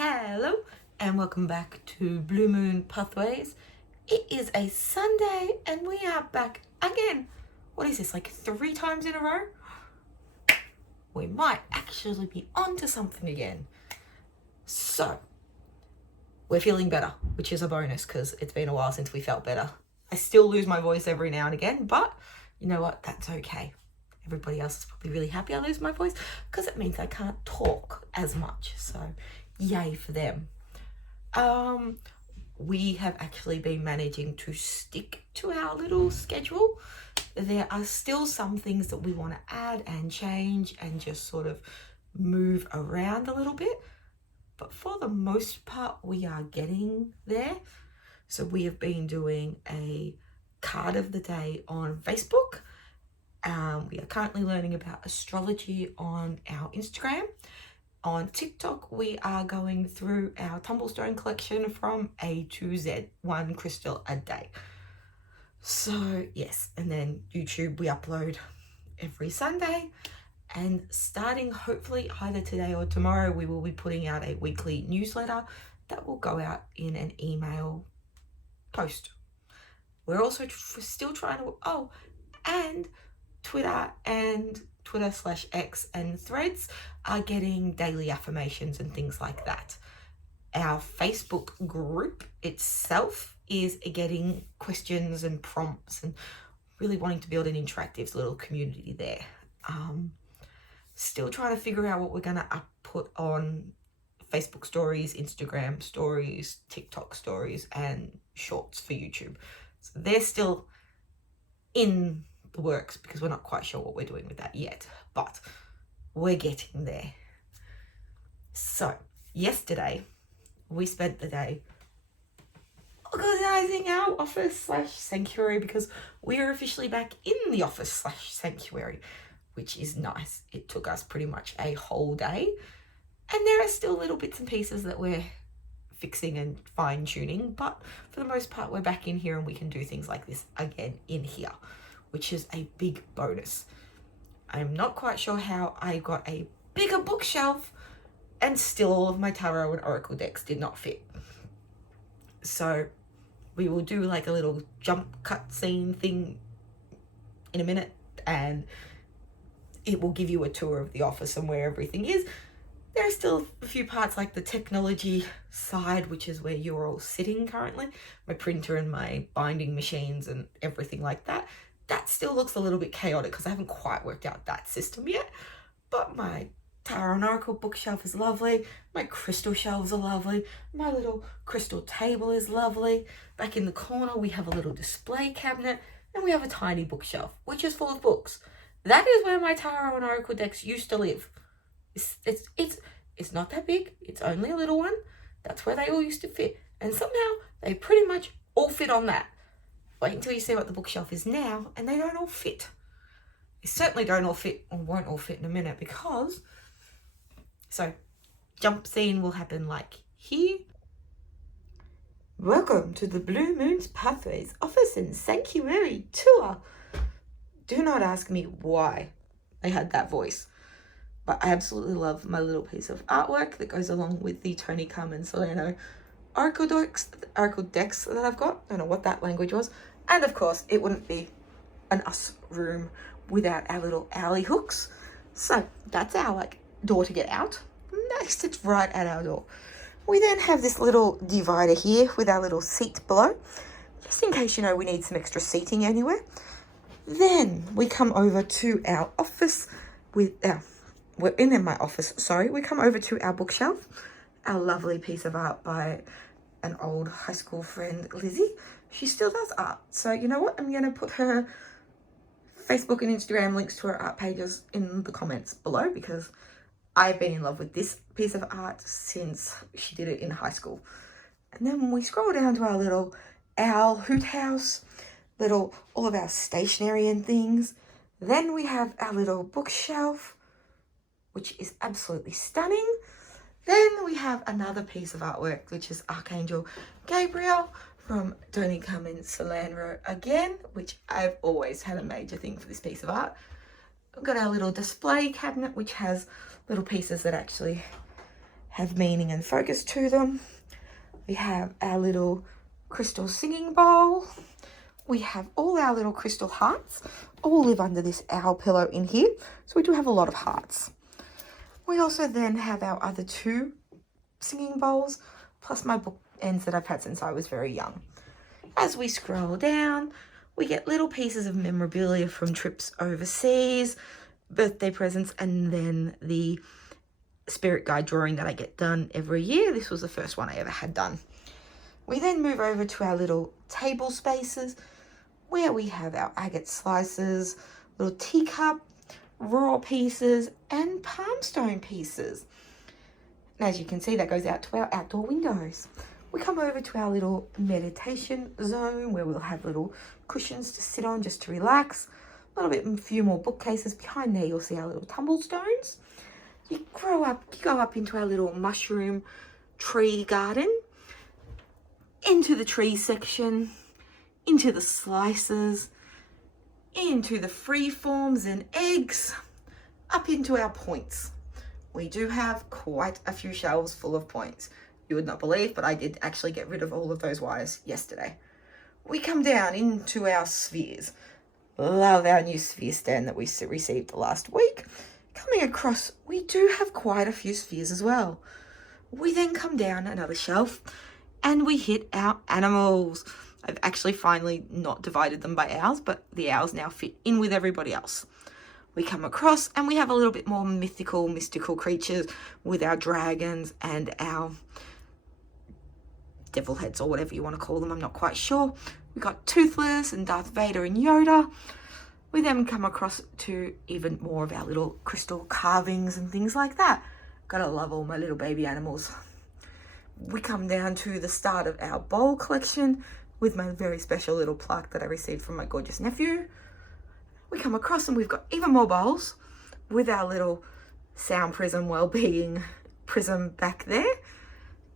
Hello and welcome back to Blue Moon Pathways. It is a Sunday and we are back again. What is this, like 3 times in a row? We might actually be onto something again. So, we're feeling better, which is a bonus because it's been a while since we felt better. I still lose my voice every now and again, but you know what? That's okay. Everybody else is probably really happy I lose my voice because it means I can't talk as much. So, yay for them. We have actually been managing to stick to our little schedule. There are still some things that we want to add and change and just sort of move around a little bit. But for the most part, we are getting there. So we have been doing a card of the day on Facebook. We are currently learning about astrology on our Instagram. On TikTok, we are going through our Tumblestone collection from A to Z, 1 crystal a day. So yes, and then YouTube, we upload every Sunday. And starting hopefully either today or tomorrow, we will be putting out a weekly newsletter that will go out in an email post. We're also still trying to, and Twitter and Twitter/X and Threads are getting daily affirmations and things like that. Our Facebook group itself is getting questions and prompts and really wanting to build an interactive little community there. Still trying to figure out what we're going to put on Facebook stories, Instagram stories, TikTok stories, and shorts for YouTube. So they're still in the works because we're not quite sure what we're doing with that yet, but we're getting there. So yesterday we spent the day organizing our office/sanctuary because we are officially back in the office/sanctuary, which is nice. It took us pretty much a whole day, and there are still little bits and pieces that we're fixing and fine-tuning, but for the most part we're back in here and we can do things like this again in here, which is a big bonus. I'm not quite sure how I got a bigger bookshelf and still all of my tarot and oracle decks did not fit. So we will do like a little jump cut scene thing in a minute and it will give you a tour of the office and where everything is. There are still a few parts like the technology side, which is where you're all sitting currently. My printer and my binding machines and everything like that. That still looks a little bit chaotic because I haven't quite worked out that system yet. But my Tarot and Oracle bookshelf is lovely. My crystal shelves are lovely. My little crystal table is lovely. Back in the corner, we have a little display cabinet and we have a tiny bookshelf, which is full of books. That is where my Tarot and Oracle decks used to live. It's not that big. It's only a little one. That's where they all used to fit. And somehow they pretty much all fit on that. Wait until you see what the bookshelf is now, and they don't all fit. They certainly don't all fit, or won't all fit in a minute, because... So, jump scene will happen like here. Welcome to the Blue Moon's Pathways Office and Sanctuary Tour. Do not ask me why they had that voice, but I absolutely love my little piece of artwork that goes along with the Tony Carmen Solano Oracle decks that I've got. I don't know what that language was. And of course, it wouldn't be an us room without our little alley hooks. So that's our door to get out. Next, it's right at our door. We then have this little divider here with our little seat below, just in case, we need some extra seating anywhere. Then we come over to our office we're in my office, sorry. We come over to our bookshelf, our lovely piece of art by an old high school friend, Lizzie. She still does art. So you know what? I'm going to put her Facebook and Instagram links to her art pages in the comments below because I've been in love with this piece of art since she did it in high school. And then when we scroll down to our little owl hoot house, all of our stationery and things, then we have our little bookshelf, which is absolutely stunning. Then we have another piece of artwork, which is Archangel Gabriel from Tony Carmen Solano again, which I've always had a major thing for this piece of art. We've got our little display cabinet, which has little pieces that actually have meaning and focus to them. We have our little crystal singing bowl. We have all our little crystal hearts, all live under this owl pillow in here. So we do have a lot of hearts. We also then have our other 2 singing bowls, plus my bookends that I've had since I was very young. As we scroll down, we get little pieces of memorabilia from trips overseas, birthday presents, and then the spirit guide drawing that I get done every year. This was the first one I ever had done. We then move over to our little table spaces where we have our agate slices, little teacup, raw pieces, and palm stone pieces. And as you can see, that goes out to our outdoor windows. We come over to our little meditation zone where we'll have little cushions to sit on just to relax. A few more bookcases. Behind there, you'll see our little tumblestones. You go up into our little mushroom tree garden, into the tree section, into the slices, into the free forms and eggs, up into our points. We do have quite a few shelves full of points. You would not believe, but I did actually get rid of all of those wires yesterday. We come down into our spheres. Love our new sphere stand that we received last week. Coming across, we do have quite a few spheres as well. We then come down another shelf and we hit our animals. I've actually finally not divided them by owls, but the owls now fit in with everybody else. We come across and we have a little bit more mystical creatures with our dragons and our devil heads, or whatever you want to call them. I'm not quite sure. We got Toothless and Darth Vader and Yoda. We then come across to even more of our little crystal carvings and things like that. Gotta love all my little baby animals. We come down to the start of our bowl collection with my very special little plaque that I received from my gorgeous nephew. We come across and we've got even more bowls with our little sound prism, well-being prism back there.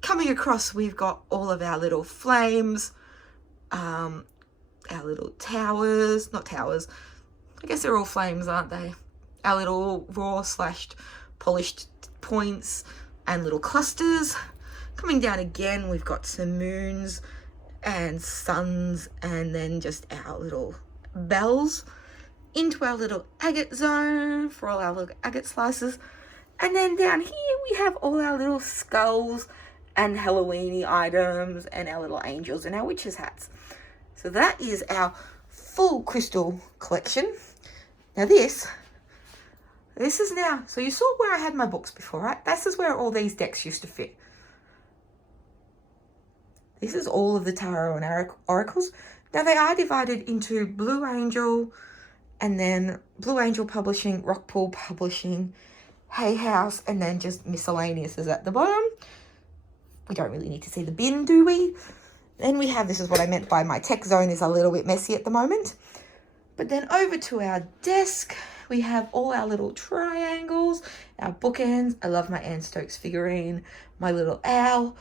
Coming across, we've got all of our little flames, our little towers, not towers, I guess they're all flames, aren't they? Our little raw slashed polished points and little clusters. Coming down again, we've got some moons and suns, and then just our little bells. Into our little agate zone for all our little agate slices. And then down here we have all our little skulls and Halloweeny items and our little angels and our witches' hats. So that is our full crystal collection. Now this is now, so you saw where I had my books before, right? This is where all these decks used to fit. This is all of the tarot and oracles. Now they are divided into Blue Angel, and then Blue Angel Publishing, Rockpool Publishing, Hay House, and then just miscellaneous is at the bottom. We don't really need to see the bin, do we? Then we have, this is what I meant by my tech zone is a little bit messy at the moment. But then over to our desk, we have all our little triangles, our bookends. I love my Anne Stokes figurine, my little owl.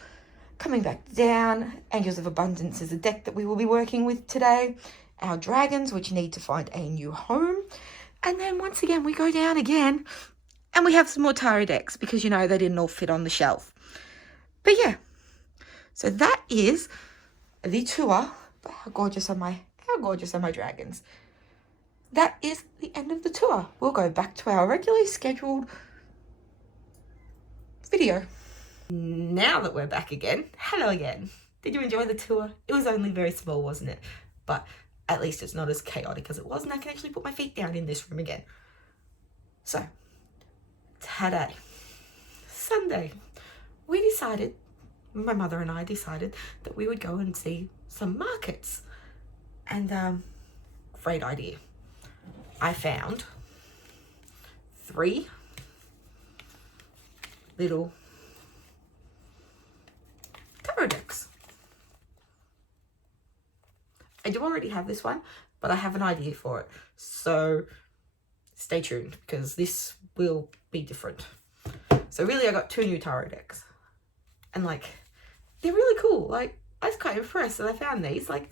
Coming back down, Angels of Abundance is a deck that we will be working with today. Our dragons, which need to find a new home. And then once again, we go down again and we have some more tarot decks because, you know, they didn't all fit on the shelf. But yeah, so that is the tour. But how gorgeous are my dragons? That is the end of the tour. We'll go back to our regularly scheduled video. Now that we're back again, hello again. Did you enjoy the tour? It was only very small, wasn't it? But at least it's not as chaotic as it was, and I can actually put my feet down in this room again. So, today, Sunday, my mother and I decided that we would go and see some markets. And great idea. I found 3 little tarot decks. I do already have this one, but I have an idea for it. So stay tuned because this will be different. So really I got 2 new tarot decks. And like, they're really cool. Like, I was quite impressed that I found these. Like,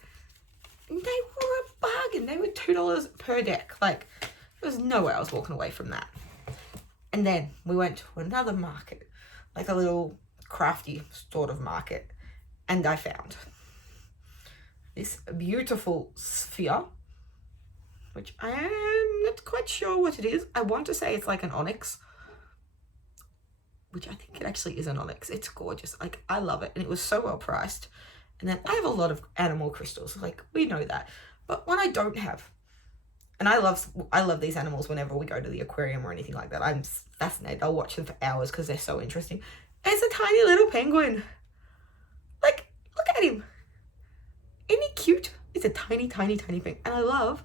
they were a bargain. They were $2 per deck. Like, there was no way I was walking away from that. And then we went to another market like a little crafty sort of market, and I found this beautiful sphere, which I am not quite sure what it is. I want to say it's like an onyx, which I think it actually is an onyx. It's gorgeous. Like, I love it. And it was so well priced. And then I have a lot of animal crystals. Like, we know that. But when I don't have, and I love these animals whenever we go to the aquarium or anything like that. I'm fascinated. I'll watch them for hours because they're so interesting. It's a tiny little penguin. Like, look at him. Isn't he cute? It's a tiny, tiny, tiny penguin. And I love,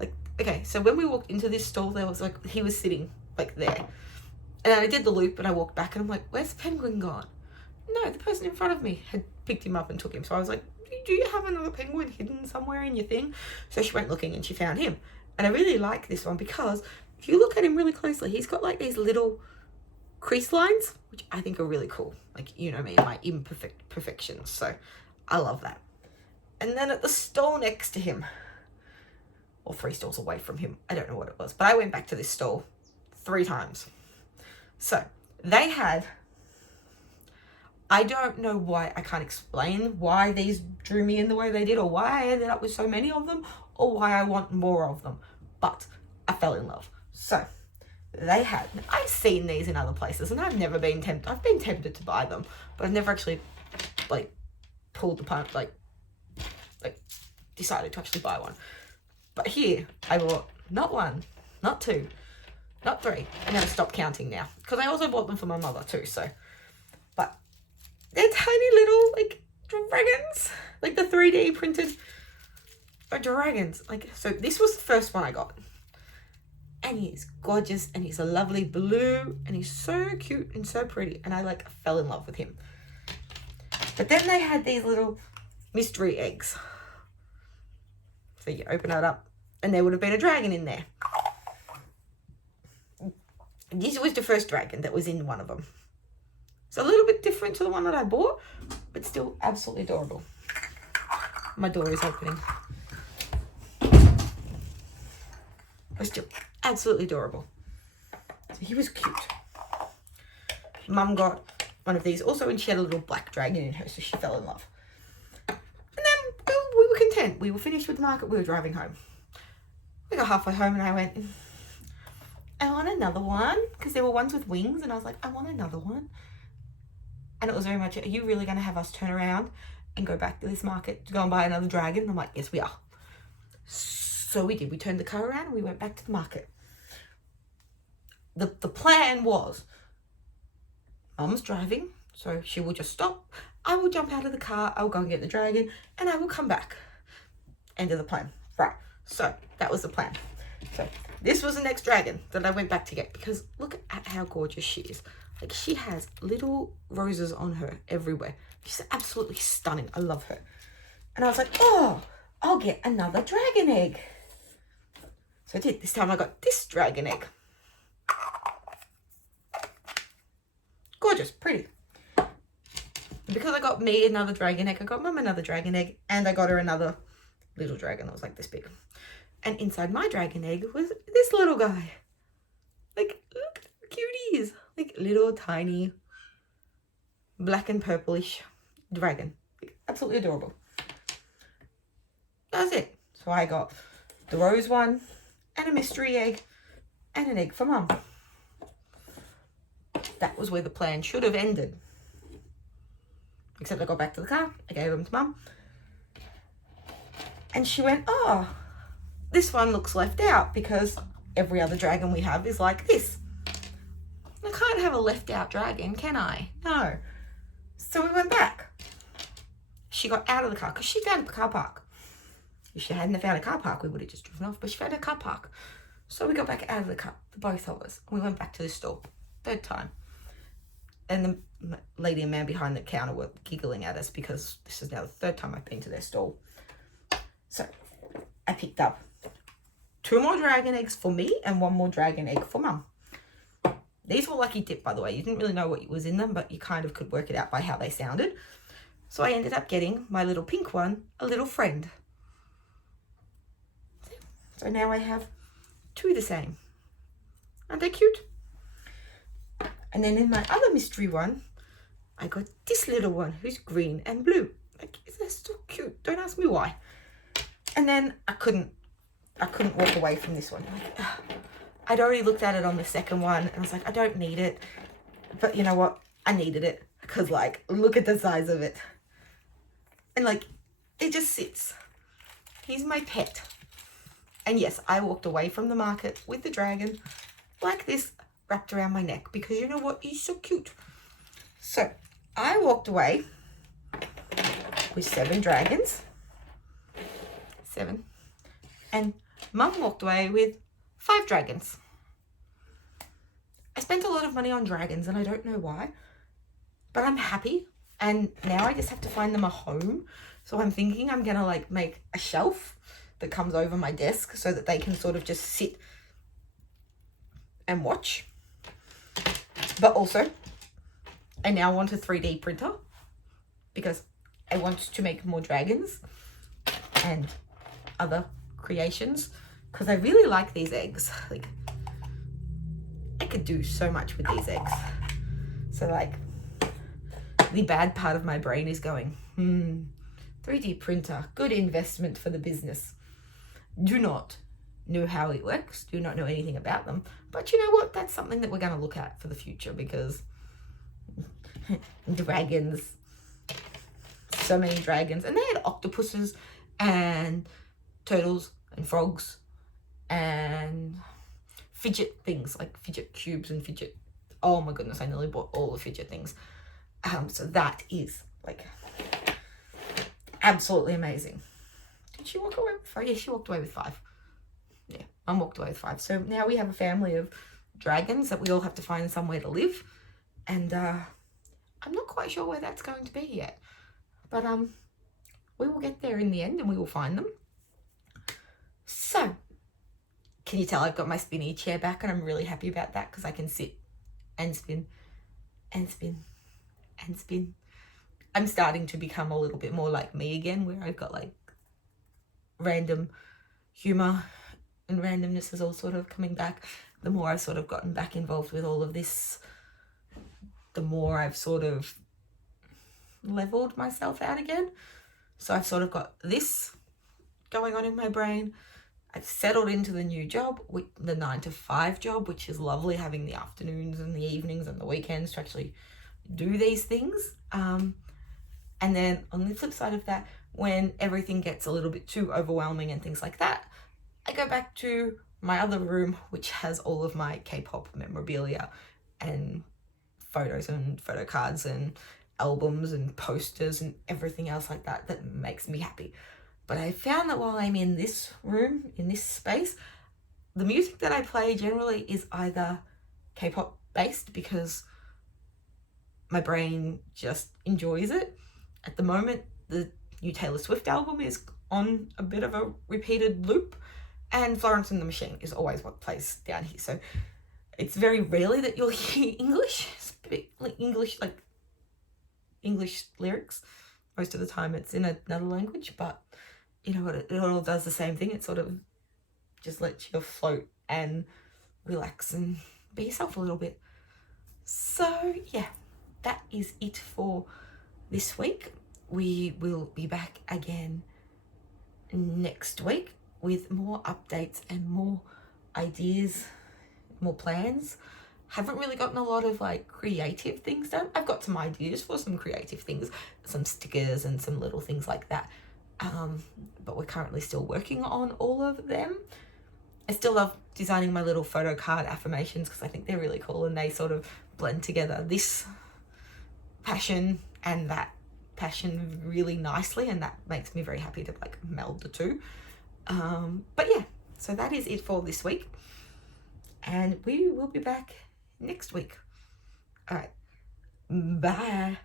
like, okay, so when we walked into this stall, there was like, he was sitting like there. And I did the loop and I walked back and I'm like, where's the penguin gone? No, the person in front of me had picked him up and took him. So I was like, do you have another penguin hidden somewhere in your thing? So she went looking and she found him. And I really like this one because if you look at him really closely, he's got like these little crease lines, which I think are really cool. Like, you know me, my imperfections. So I love that. And then at the stall next to him, or 3 stalls away from him, I don't know what it was, but I went back to this stall 3 times. So they had, I don't know why, I can't explain why these drew me in the way they did, or why I ended up with so many of them, or why I want more of them, but I fell in love. So they had, I've seen these in other places and I've never been tempted. I've been tempted to buy them, but I've never actually like pulled the punch, like decided to actually buy one. But here I bought not 1, not 2, not 3. I'm going to stop counting now because I also bought them for my mother too. So, but they're tiny little like dragons, like the 3D printed dragons. Like, so this was the first one I got. And he's gorgeous and he's a lovely blue and he's so cute and so pretty. And I like fell in love with him. But then they had these little mystery eggs. So you open it up and there would have been a dragon in there. This was the first dragon that was in one of them. It's a little bit different to the one that I bought, but still absolutely adorable. My door is opening. But still absolutely adorable. So he was cute. Mum got one of these also, and she had a little black dragon in her, so she fell in love. And then we were content. We were finished with the market. We were driving home. We got halfway home and I went, I want another one, because there were ones with wings and I was like, I want another one. And it was very much, are you really going to have us turn around and go back to this market to go and buy another dragon? And I'm like, yes, we are. So we did. We turned the car around and we went back to the market. The plan was, Mum's driving, so she will just stop. I will jump out of the car, I will go and get the dragon, and I will come back. End of the plan. Right. So that was the plan. So this was the next dragon that I went back to get, because look at how gorgeous she is. Like, she has little roses on her everywhere. She's absolutely stunning. I love her. And I was like, oh, I'll get another dragon egg. So I did. This time I got this dragon egg. Gorgeous, pretty. And because I got me another dragon egg, I got Mum another dragon egg, and I got her another little dragon that was like this big. And inside my dragon egg was this little guy. Like, look how cute he is. Like, little tiny black and purplish dragon. Like, absolutely adorable. That's it. So I got the rose one and a mystery egg and an egg for Mum. That was where the plan should have ended. Except I got back to the car. I gave them to Mum. And she went, oh, this one looks left out because every other dragon we have is like this. I can't have a left out dragon, can I? No. So we went back. She got out of the car because she found a car park. If she hadn't found a car park, we would have just driven off, but she found a car park. So we got back out of the car, the both of us. We went back to the store, 3rd time. And the lady and man behind the counter were giggling at us because this is now the 3rd time I've been to their stall. So I picked up 2 more dragon eggs for me and 1 more dragon egg for Mum. These were lucky dip, by the way. You didn't really know what was in them, but you kind of could work it out by how they sounded. So I ended up getting my little pink one, a little friend. So now I have 2 the same. Aren't they cute? And then in my other mystery one, I got this little one who's green and blue. Like, they're so cute. Don't ask me why. And then I couldn't walk away from this one. Like, I'd already looked at it on the second one and I was like, I don't need it. But you know what? I needed it because, like, look at the size of it. And like, it just sits. He's my pet. And yes, I walked away from the market with the dragon like this, wrapped around my neck, because you know what? He's so cute. So I walked away with 7 dragons. 7. And Mum walked away with 5 dragons. I spent a lot of money on dragons and I don't know why, but I'm happy. And now I just have to find them a home. So I'm thinking I'm gonna like make a shelf that comes over my desk so that they can sort of just sit and watch. But also, I now want a 3D printer because I want to make more dragons and other creations, because I really like these eggs. Like, I could do so much with these eggs. So like, the bad part of my brain is going, 3D printer, good investment for the business. Do not know how it works, do not know anything about them. But you know what? That's something that we're going to look at for the future, because dragons, so many dragons. And they had octopuses and turtles and frogs and fidget things, like fidget cubes and fidget. Oh my goodness, I nearly bought all the fidget things. So that is like absolutely amazing. Did she walk away with 5? Yeah, she walked away with 5. Yeah, Mum walked away with 5. So now we have a family of dragons that we all have to find somewhere to live. And I'm not quite sure where that's going to be yet. But we will get there in the end and we will find them. So, can you tell I've got my spinny chair back, and I'm really happy about that because I can sit and spin and spin and spin. I'm starting to become a little bit more like me again, where I've got like random humor and randomness is all sort of coming back. The more I've sort of gotten back involved with all of this, the more I've sort of leveled myself out again. So I've sort of got this going on in my brain. I've settled into the new job, with the 9 to 5 job, which is lovely, having the afternoons and the evenings and the weekends to actually do these things. And then on the flip side of that, when everything gets a little bit too overwhelming and things like that, I go back to my other room, which has all of my K-pop memorabilia and photos and photo cards and albums and posters and everything else like that that makes me happy. But I found that while I'm in this room, in this space, the music that I play generally is either K-pop based because my brain just enjoys it. At the moment, the new Taylor Swift album is on a bit of a repeated loop, and Florence and the Machine is always what plays down here. So it's very rarely that you'll hear English lyrics. Most of the time it's in another language, but you know what, it all does the same thing. It sort of just lets you float and relax and be yourself a little bit. So yeah, that is it for this week. We will be back again next week with more updates and more ideas, more plans. Haven't really gotten a lot of like creative things done. I've got some ideas for some creative things, some stickers and some little things like that. But we're currently still working on all of them. I still love designing my little photo card affirmations because I think they're really cool and they sort of blend together this passion and that passion really nicely, and that makes me very happy to like meld the two. But yeah, so that is it for this week, and we will be back next week. All right, bye.